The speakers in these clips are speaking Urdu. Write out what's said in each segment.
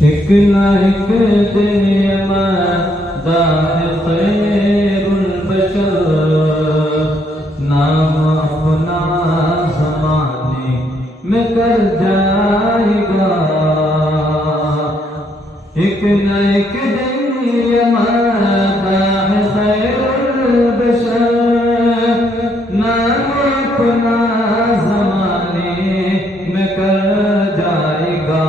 ایک نہ ایک دن یمادہ ہے خیر البشر، نام اپنا زمانے میں کر جائے گا. ایک نہ ایک دن یمادہ ہے خیر البشر، نام اپنا زمانے میں کر جائے گا.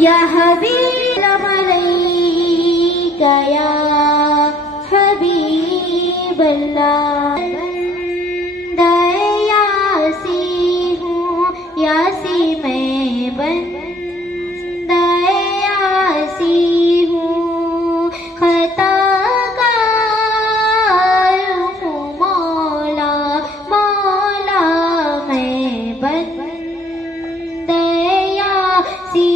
یا حبیب علیک یا حبیب اللہ، بندہ یاسی ہوں یاسی میں، بندہ یاسی ہوں خطا کار ہوں، مولا مولا میں بندہ یاسی.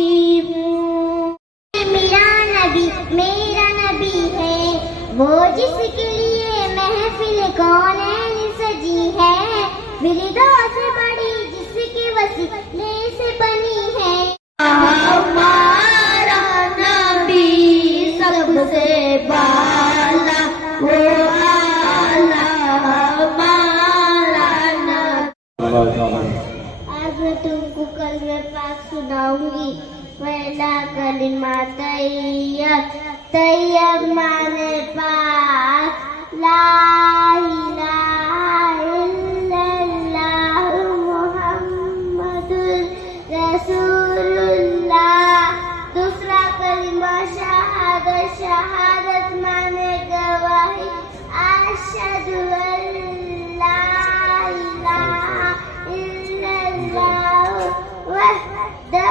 میرا نبی ہے وہ جس کے لیے محفل کونین سجی ہے، ولدا سے بڑی جس کے وسیلے سے بنی ہے. ہمارا نبی سب سے بالا وہ اعلیٰ، ہمارا نبی. آج میں تم کو کلمہ پاک سناؤں گی. پہلا کلمہ طیب، طیب مانے پاک، لا الہ الا اللہ محمد رسول اللہ. دوسرا کلمہ شہادت، شہادت مانے گواہی، اشہد ان لا الہ الا اللہ وحدہ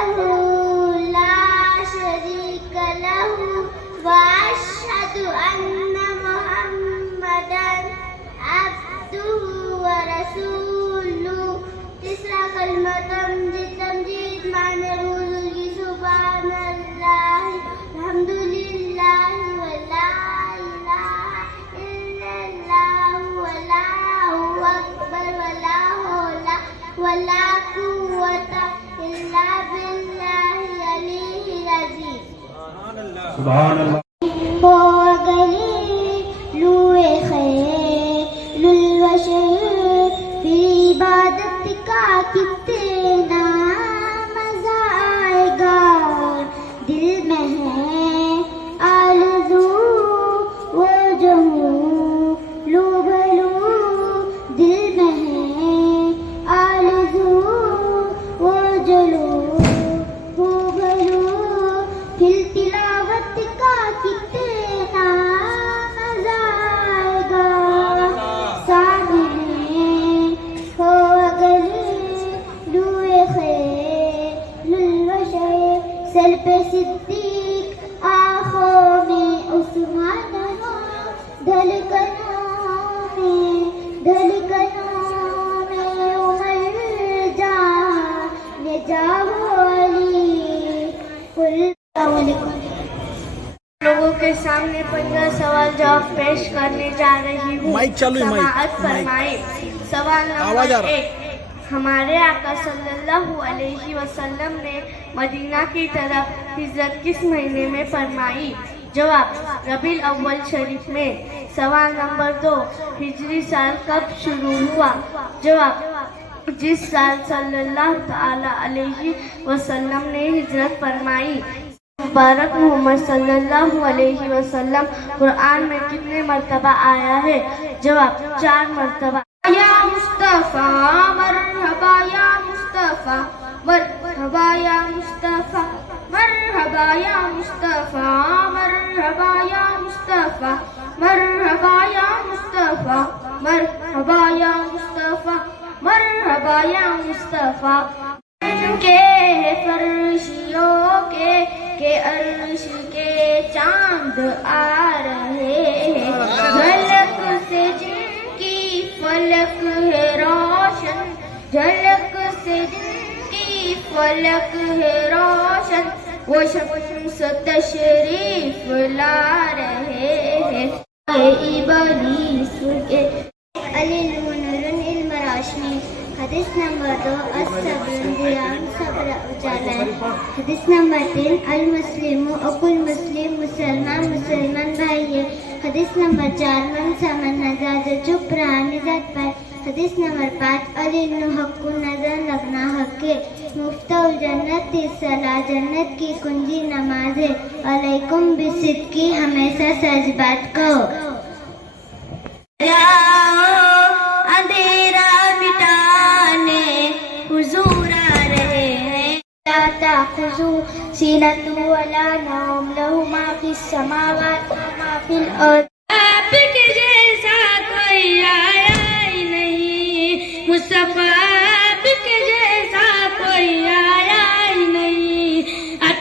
واشهد ان محمدا عبده ورسوله. تیسرا کلمہ تمجید، تمجید معنی بزرگی، سبحان اللہ الحمدللہ ولا الہ الا اللہ واللہ اکبر ولا حول ولا قوت الا باللہ العلی العظیم. سبحان اللہ. پھر عبادت کا کتنا مزہ آئے گا، دل میں ہے آرزو وہ جو لو بھلو، دل میں ہے آرزو وہ جو لو بھلو. پھر تلاوت کا کتنا مزہ آئے گا، سامنے ہو اگر روئے خیر البشر، سر پہ صدیق آنکھوں میں عثمان ہو، دھڑکنوں میں عمر جان جاؤ علی. السلام علیکم. لوگوں کے سامنے 15 سوال جواب پیش کرنے جا رہی ہوں. سماعت فرمائیں. سوال نمبر 1. ہمارے آقا صلی اللہ علیہ وسلم نے مدینہ کی طرف ہجرت کس مہینے میں فرمائی؟ جواب ربیع الاول شریف میں. سوال نمبر 2. ہجری سال کب شروع ہوا؟ جواب جس سال صلی اللہ تعالی علیہ وسلم نے ہجرت فرمائی. مبارک محمد صلی اللہ علیہ وسلم قرآن میں کتنے مرتبہ آیا ہے؟ جواب 4 مرتبہ. یا مصطفیٰ مرحبا یا مصطفیٰ، مرحبا یا مصطفیٰ، مرحبا یا مصطفیٰ، مرحبا یا مصطفیٰ، مرحبا یا مصطفیٰ، مرحبا یا مصطفیٰ، مرحبا یا مصطفیٰ. کے فرشیوں کے عرش کے چاند آ رہے ہیں، جھلک سے جن کی فلک ہے روشن، جھلک سے جن کی فلک ہے روشن، وہ شمس تشریف لا رہے ہیں. ابلیس کے علی المنر المراشمی حدیث نمبر 2 الصبر ضیاء صبر اجالا ہے. حدیث نمبر 3 المسلم اخو المسلم مسلمان مسلمان بھائی ہے. حدیث نمبر 4 من سمن نظر جو چپ رہا نجات پائے. حدیث نمبر 5 العلم حق نظر لگنا حق ہے. مفتاح الجنت الصلاۃ جنت کی کنجی نماز ہے. علیکم بالصدق ہمیشہ سچ بات کہو. اندھیرا مٹانے حضور آ رہے ہیں. لا تأخذوا سنة ولا نوم له ما في السماوات وما في الأرض. آپ کے جیسا کوئی آیا ہی نہیں مصطفیٰ, آپ کے جیسا کوئی آیا ہی نہیں.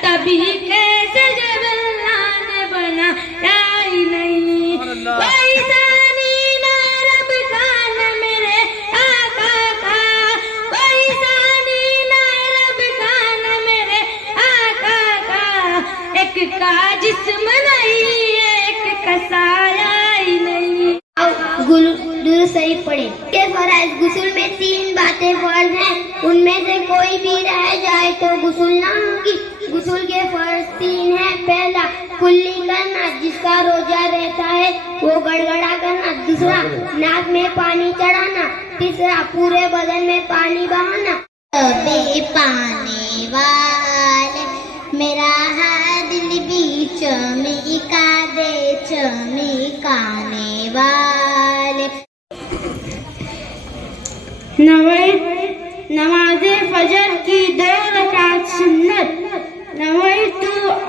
تبھی کیسے جب اللہ نے بنایا ہی نہیں. کوئی ثانی نہ رب کا نہ میرے آقا کا, کوئی ثانی نہ رب کا نہ میرے آقا کا. ایک کا جسم نہیں ایک کا سایہ ہی نہیں. درود شریف پڑھیں. کے فرائض غسل میں 3 باتیں فرض ہیں, ان میں سے کوئی بھی رہ جائے تو غسل نہ ہوگی. غسل کے فرض 3 ہیں. پہلا کلی کرنا, جس کا روزہ رہتا ہے وہ گڑگڑا کرنا. دوسرا ناک میں پانی چڑھانا. تیسرا پورے بدن میں پانی بہانا. بے پانے والے میرا دل بھی چمکا دے چمکانے والے. نماز فجر کی 2 رکعت سنت. نویت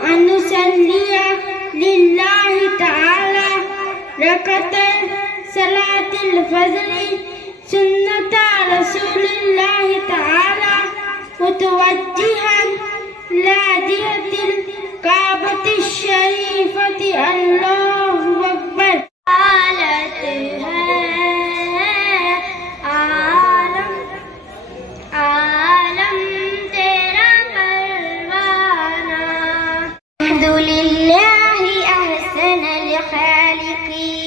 ان اصلی للہ تعالی رکعت صلاۃ الفجر سنت رسول اللہ تعالی متوجہا لجہۃ الکعبۃ الشریفۃ. اللہ اکبر. حالت ہے عالم تیرا پروانہ. الحمدللہ احسن الخالقین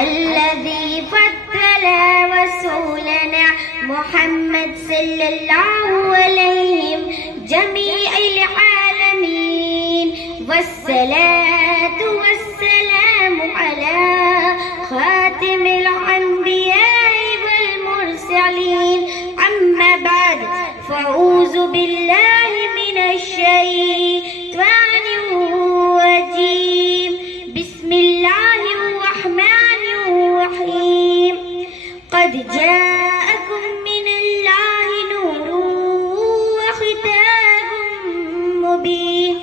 الذی فضل رسولنا محمد صلی اللہ علیہ جمیع العالمین. والصلاة والسلام علی خاتم الانبیاء والمرسلین. اما بعد فاعوذ باللہ من الشیطان الرجیم. بسم اللہ الرحمن الرحیم. قد جاءکم من اللہ نور وکتاب مبین.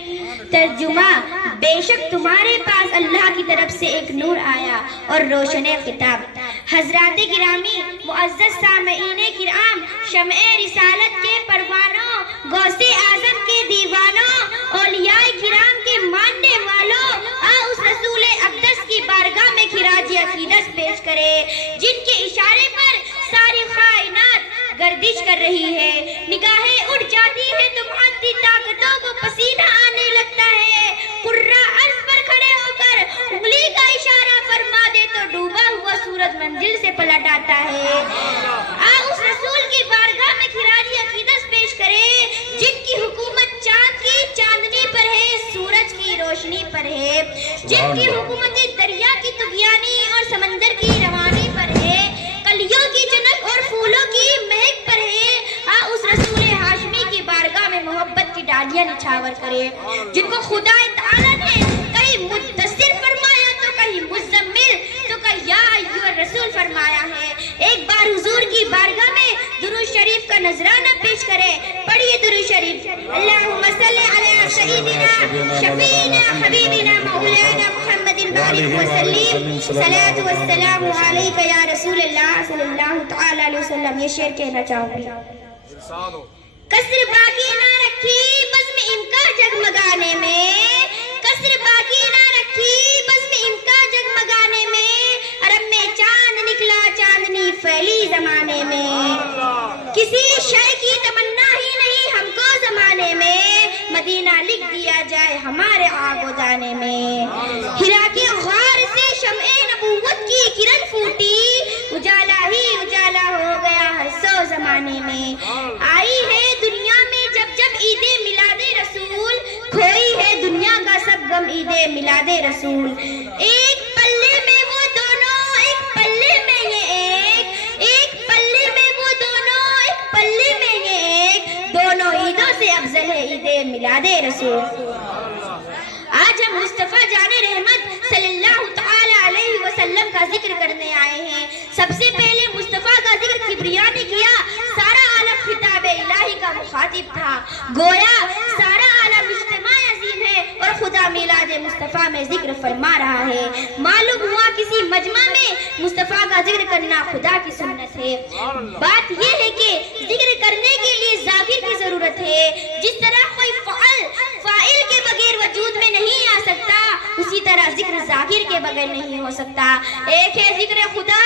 ترجمہ: بے شک تمہارے پاس اللہ کی طرف سے ایک نور آیا اور روشن کتاب. حضرات گرامی معزز سامعین کرام, شمع رسالت کے پروانوں, غوث اعظم کے دیوانوں, اولیاء کرام کے ماننے والوں, اس رسول اقدس کی بارگاہ میں خراج عقیدت پیش کرے جن کے اشارے پر ساری کائنات گردش کر رہی ہے. نگاہیں اٹھ جاتی ہے تو معدی طاقتوں کو پسینہ آنے لگتا ہے. قرہ عرض پر کھڑے ہو کر انگلی کا اشارہ فرما دے تو ڈوبا ہوا سورج منزل سے پلٹ آتا ہے. اس رسول کی بارگاہ میں خراج عقیدت پیش کرے جن کی حکومت چاند کی چاندنی پر ہے, سورج کی روشنی پر ہے, جن کی حکومت دریا کی طغیانی اور سمندر کی روانی پر ہے, کلیوں کی جنک اور پھولوں کی مہک پر ہے. اس رسول ہاشمی کی بارگاہ میں محبت کی ڈالیاں نچھاور کرے جن کو خدا تعالیٰ نے کہیں مدثر فرمایا تو کہیں مزمل تو کہیں یا ایھا الرسول فرمایا ہے. ایک بار حضور کی بارگاہ میں درود شریف کا نذرانہ پیش کرے. پڑھیے درود شریف. اللہم صلی علی سیدنا شفیعنا حبیبنا مولانا محمد بارک وسلم. صلاۃ والسلام علیک یا رسول اللہ صلی اللہ تعالی علیہ وسلم. یہ شعر کہنا چاہوں گی. کسر باقی نہ رکھی بزم امکا جگمگانے میں, کسر باقی نہ رکھی بزم امکا جگمگانے میں, عرب میں چاند نکلا چاندنی پھیلی زمانے میں. کسی شے کی تمنا ہی نہیں ہم کو زمانے میں, مدینہ لکھ دیا جائے ہمارے آگ و جانے میں. ہرا کے غار سے شمع نبوت کی کرن پھوٹی, اجالا ہی اجالا ہو گیا سو زمانے میں آئی ہے دنیا میں جب جب عید میلاد رسول کھوئی ہے دنیا کا سب غم عید میلاد رسول ایک پلے میں وہ دونوں ایک پلے میں یہ ایک پلے میں وہ دونوں ایک پلے میں یہ ایک دونوں عیدوں سے افضل ہے عید میلاد رسول آج ہم مصطفیٰ جان رحمت صلی اللہ تعالی علیہ وسلم کا ذکر کرنے آئے ہیں سب سے پہلے مصطفیٰ کا ذکر کبریا نے کیا سارا عالم خطاب الہی کا مخاطب تھا گویا سارا عالم اجتماع عظیم ہے اور خدا میلاد مصطفیٰ میں ذکر فرما رہا ہے معلوم ہوا کسی مجمع میں مصطفیٰ کا ذکر کرنا خدا کی سنت ہے بات یہ ہے کہ ذکر کرنے کے لیے ذاکر کی ضرورت ہے جس طرح کوئی فاعل کے بغیر وجود میں نہیں آ سکتا اسی طرح ذکر ذاکر کے بغیر نہیں ہو سکتا ایک ہے ذکر خدا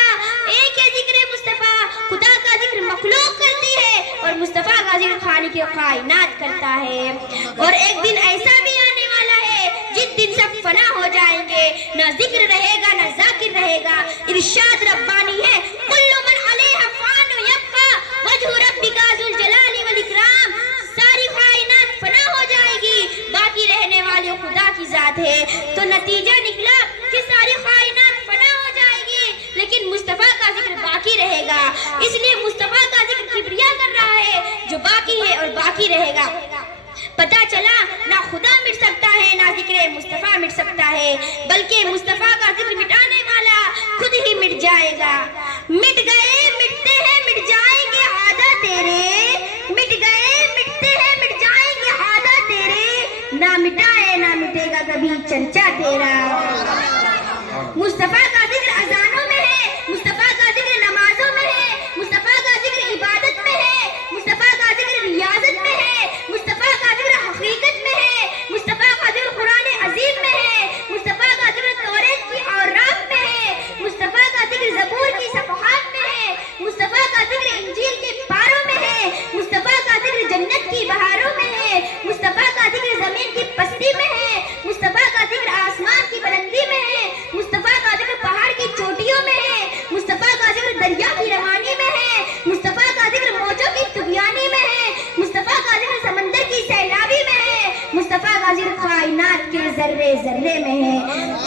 ایک ہے ذکر مصطفیٰ خدا کا ذکر مخلوق کرتی ہے اور مصطفیٰ کا ذکر خالق کائنات کرتا ہے اور ایک دن ایسا بھی آنے والا ہے جس دن سب فنا ہو جائیں گے نہ ذکر رہے گا نہ ذاکر رہے گا ارشاد ربانی ہے کل من علیہا فان یبقى وجہ ربک ذو الجلال والاکرام ساری کائنات فنا ہو جائے گی باقی رہنے والے خدا کی ذات ہے تو نتیجہ نکلا کہ ساری کائنات فنا ہو جائے گی لیکن مصطفیٰ کا ذکر باقی رہے گا اس لیے مصطفیٰ کا ذکر کبریا کر رہا ہے جو باقی ہے اور باقی رہے گا پتہ چلا نہ خدا مٹ سکتا ہے نہ ذکر مصطفیٰ مٹ سکتا ہے بلکہ مصطفیٰ کا ذکر مٹانے والا خود ہی مٹ جائے گا مٹ گئے مٹتے ہیں مٹ جائیں گے عادہ تیرے مٹ گئے مٹتے ہیں مٹ جائیں گے عادہ تیرے نہ مٹائے نہ مٹے گا کبھی چرچا تیرا مصطفیٰ کا ذکر اذانوں میں ہے مصطفیٰ کا ذکر نمازوں میں ہے مصطفیٰ کا ذکر عبادت میں ہے مصطفیٰ کا ذکر ریاضت میں ہے مصطفیٰ کا ذکر حقیقت میں ہے مصطفیٰ کا ذکر قرآن عظیم میں ہے مصطفیٰ کا ذکر توریت کی اوراق میں ہے مصطفیٰ کا ذکر زبور کی صفحات میں ہے مصطفیٰ کا ذکر انجیل کے پاروں میں ہے مصطفیٰ کا ذکر جنت کی بہاروں میں ہے مصطفیٰ کا ذکر زمین کی پستی میں ہے مصطفیٰ کا ذکر آسمان کی بلندی میں ہے مصطفیٰ کا ذکر پہاڑ کی چوٹیوں میں ہے مصطفیٰ کا ذکر دریا کی روانی میں ہے مصطفیٰ کا ذکر موجوں کی طغیانی میں ہے مصطفیٰ کا ذکر سمندر کی سیلابی میں ہے مصطفیٰ کا ذکر کائنات کے ذرے ذرے میں ہے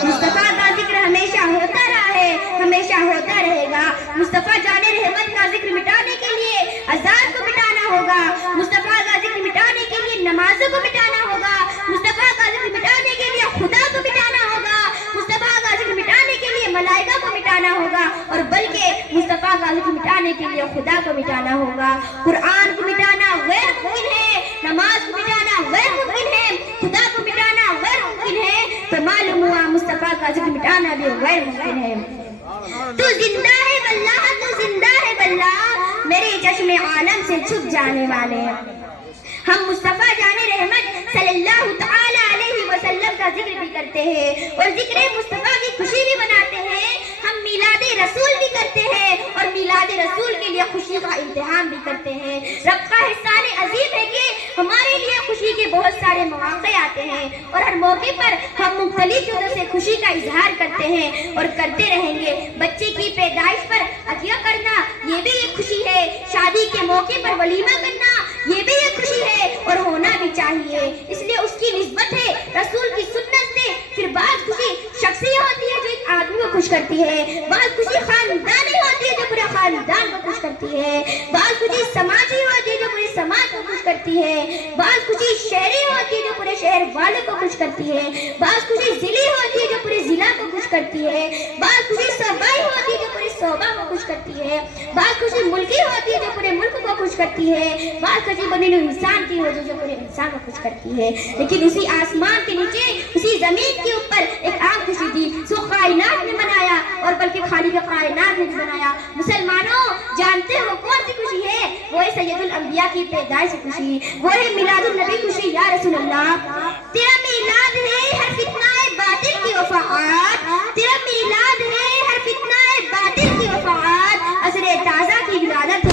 مصطفیٰ کا ذکر ہمیشہ ہوتا رہا ہے ہمیشہ ہوتا رہے گا مصطفیٰ جان رحمت کا ذکر مٹانے کے لیے اذان کو مٹانا ہوگا مصطفیٰ کا ذکر مٹانے کے لیے نمازوں کو مٹانا ہوگا مصطفیٰ کا ذکر مٹانے کے لیے خدا کو مٹانا ہوگا مصطفیٰ کا ذکر مٹانے کے لیے ملائکہ کو مٹانا ہوگا اور بلکہ مصطفیٰ کا ذکر مٹانے کے لیے خدا کو مٹانا ہوگا قرآن کو مٹانا غیر ممکن ہے نماز کو مٹانا غیر ممکن ہے خدا کو مٹانا غیر ممکن ہے تو معلوم ہوا مصطفیٰ کا ذکر مٹانا بھی غیر ممکن ہے تو زندہ ہے واللہ تو زندہ ہے واللہ میرے چشم عالم سے چھپ جانے والے ہم مصطفیٰ جان رحمت صلی اللہ تعالی علیہ وسلم کا ذکر بھی کرتے ہیں اور ذکر مصطفیٰ کی خوشی بھی مناتے ہیں ہم میلاد رسول بھی کرتے ہیں اور میلاد رسول کے لیے خوشی کا امتحان بھی کرتے ہیں رب کا احسان عظیم ہے کہ ہمارے لیے خوشی کے بہت سارے مواقع آتے ہیں اور ہر موقع پر ہم مختلف چیزوں سے خوشی کا اظہار کرتے ہیں اور کرتے رہیں گے بچے کی پیدائش پر عطیہ کرنا یہ بھی ایک خوشی ہے شادی کے موقع پر ولیمہ کرنا یہ بھی ایک خوشی ہے اور ہونا بھی چاہیے اس لیے اس کی نسبت ہے رسول کی سنت سے پھر بعض خوشی شخصی ہوتی ہے جو ایک آدمی کو خوش کرتی ہے بعض خوشی خاندانی ہوتی ہے جو پورے خاندان کو خوش کرتی ہے بعض خوشی سماجی ہوتی ہے جو پورے سماج کو خوش کرتی ہے بعض خوشی شہری ہوتی ہے جو پورے شہر والے کو خوش کرتی ہے بعض خوشی ضلعی ہوتی ہے جو پورے ضلع کو خوش کرتی ہے بعض خوشی صوبائی ہوتی ہے جو پورے صوبہ کو خوش کرتی ہے بعض خوشی ملکی ہوتی ہے جو پورے ملک کو خوش کرتی ہے بعض خوشی بنی نوع انسان کی ہوتی ہے جو پورے انسان کو خوش کرتی ہے لیکن اسی آسمان کے نیچے اسی زمین کے اوپر ایک عام خوشی تھی سو کائنات نے منایا اور بلکہ خالق کائنات نے بھی بنایا مسلمانوں جانتے ہو کون سی خوشی ہے وہ ہے سید الانبیاء کی پیدائش کی خوشی وہ ہے میلاد النبی خوشی یا رسول اللہ تیرا میلاد ہے ہر فتنہ باطل کی وفاقات تیرا میلاد ہے ہر فتنہ باطل کی وفاقات عصر تازہ کی ولادت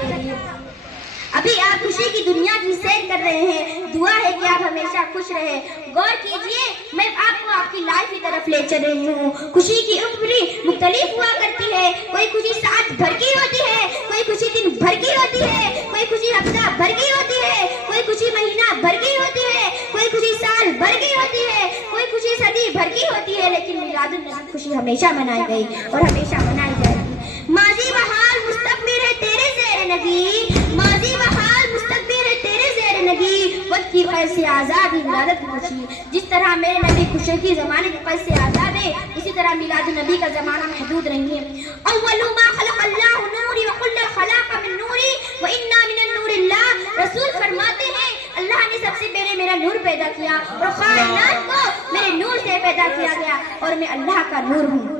تیری ابھی آپ خوشی کی دنیا کی سیر کر رہے ہیں، دعا ہے کہ آپ ہمیشہ خوش رہے۔ غور کیجئے، میں آپ کو آپ کی لائف کی طرف لے چل رہی ہوں۔ خوشی کی عمری مختلف ہوا کرتی ہے، کوئی خوشی سال بھر کی ہوتی ہے، کوئی خوشی دن بھر کی ہوتی ہے، کوئی خوشی ہفتہ بھر کی ہوتی ہے، کوئی خوشی مہینہ بھر کی ہوتی ہے، کوئی خوشی سال بھر کی ہوتی ہے، کوئی خوشی صدی بھر کی ہوتی ہے، لیکن میلاد النبی خوشی ہمیشہ منائی گئی اور ہمیشہ منائی جائے گی۔ ماضی و حال مستقبل ہے تیرے زیر نگی، ماضی و حال مستقبل ہے تیرے زیر نگی، وقت کی قید سے آزاد ہی ولادت خوشی۔ جس طرح میرے نبی خوشی کی زمانے کی قید سے آزاد ہے، اسی طرح میلاد النبی کا زمانہ محدود نہیں ہے۔ اول ما خلق اللہ نوری وکل الخلاق من نوری وانا من النور اللہ، رسول فرماتے ہیں اللہ نے سب سے پہلے میرا نور پیدا کیا اور کائنات کو میرے نور سے پیدا کیا گیا اور میں اللہ کا نور ہوں۔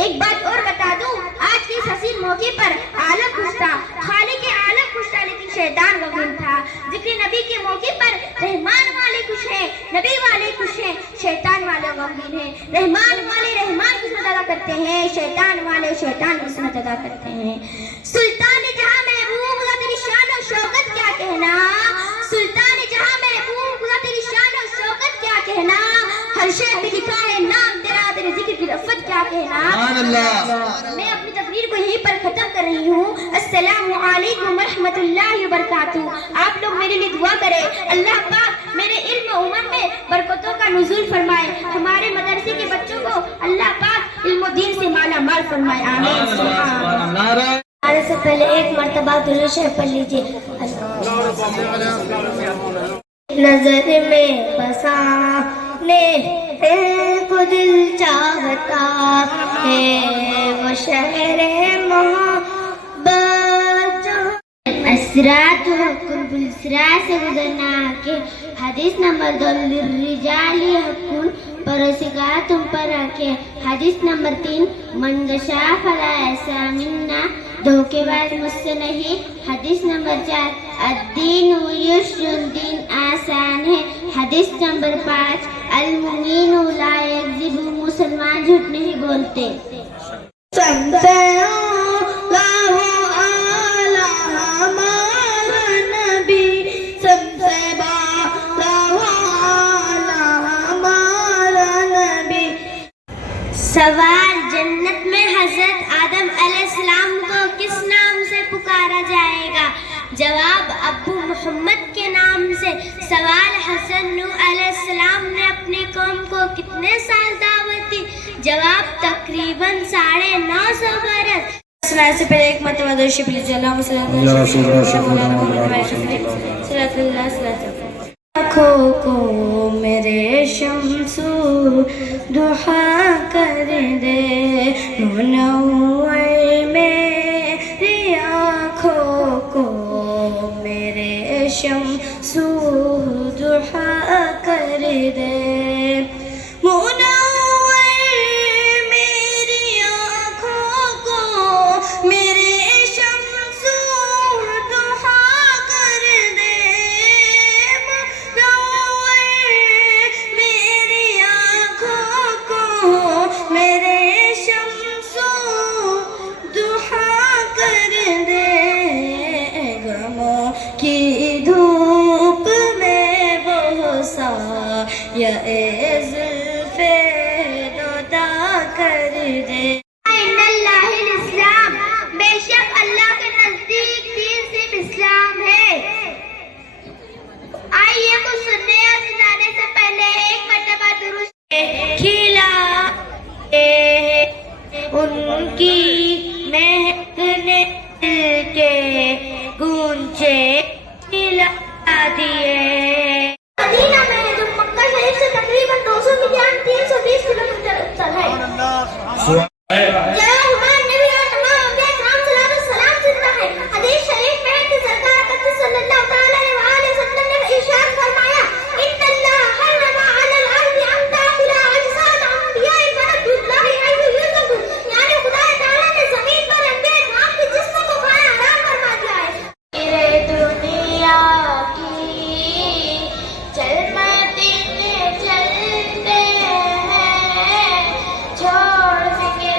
ایک بات اور بتا دوں، آج کے اس حسین موقع پر عالم خوش تھا، خالق عالم خوش تھا، لیکن شیطان غمگین تھا۔ ذکر نبی کے موقع پر رحمان والے خوش ہیں، نبی والے خوش ہیں، شیطان والے غمگین ہیں۔ رحمان والے رحمان کی قسمت ادا کرتے ہیں، شیطان والے شیطان کی قسمت ادا کرتے ہیں۔ سلطان جہاں محبوب خدا تیری شان و شوکت کیا کہنا، سلطان جہاں محبوب خدا تیری شان و شوکت کیا کہنا، ہر شے پہ لکھا ہے نام تیرا، تیرے ذکر کی رفت کیا کہنا۔ میں اپنی تقریر کو یہیں پر ختم کر رہی ہوں۔ السلام علیکم ورحمۃ اللہ وبرکاتہ۔ آپ لوگ میرے لیے دعا کریں، اللہ پاک میرے علم و عمر میں برکتوں کا نزول فرمائے، ہمارے مدرسے کے بچوں کو اللہ پاک علم و دین سے مالا مال فرمائے، آمین۔ آنے سے پہلے ایک مرتبہ درود شریف پڑھ لیجیے۔ نظر میں بسانے کو دل چاہتا ہے، وہ شہر محبت اسرات قرب الاسرا سے گزرنا کے حدیث نمبر 2 للرجال حق پروسی کا تم پر رکھے۔ حدیث نمبر 3 من غشا فلا ایسا منا، دھوکے باز مجھ سے نہیں۔ حدیث نمبر 4 الدین یسر، دین آسان ہے۔ حدیث نمبر 5 المؤمن لا یکذب، مسلمان جھوٹ نہیں بولتے۔ سوال، جنت میں حضرت آدم علیہ السلام کو کس نام سے پکارا جائے گا؟ جواب، ابو محمد کے نام سے۔ سوال، حضرت نوح علیہ السلام نے اپنی قوم کو کتنے سال دعوت دی؟ جواب، تقریباً 950 برس۔ سنانے سے پہلے ایک مرتبہ درود شریف لیجیے۔ اللہم صلی آنکھوں کو میرے شمسو دعا کر دے، منور میری آنکھوں کو میرے شمسو دعا کر دے، منور میری آنکھوں کو میرے شمسو دعا کر دے، منور میری آنکھوں کو میرے شمسو دعا کر دے، غموں کی دھوپ میں وہ سایہ زلف دودا کر دے۔ ان اللہ الاسلام، بے شک اللہ کے نزدیک دین صرف اسلام ہے۔ آئیے کچھ سننے یا سنانے سے پہلے ایک مرتبہ درود کھلا ان کی مہک نے دل کے گونجے کھلا دیے۔ مدینہ میں ہے جو مکہ شریف سے تقریباً 200 میل 320 کلومیٹر اتر ہے۔ حدیث شریف میں کہ سرکار اقدس صلی اللہ تعالی علیہ وسلم نے ارشاد فرمایا، ان اللہ حرم علی الارض ان تاکل اجساد انبیاء فنبی اللہ ان یذبح، یعنی خدا تعالی نے زمین پر انبیاء کرام کے جسموں کو کھانا حرام فرما دیا ہے۔ میرے دنیا کی چلمتی چلتے ہیں، چھوڑ فکر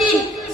3,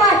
5,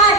8,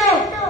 9,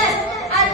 10,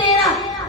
13,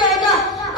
14,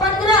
15,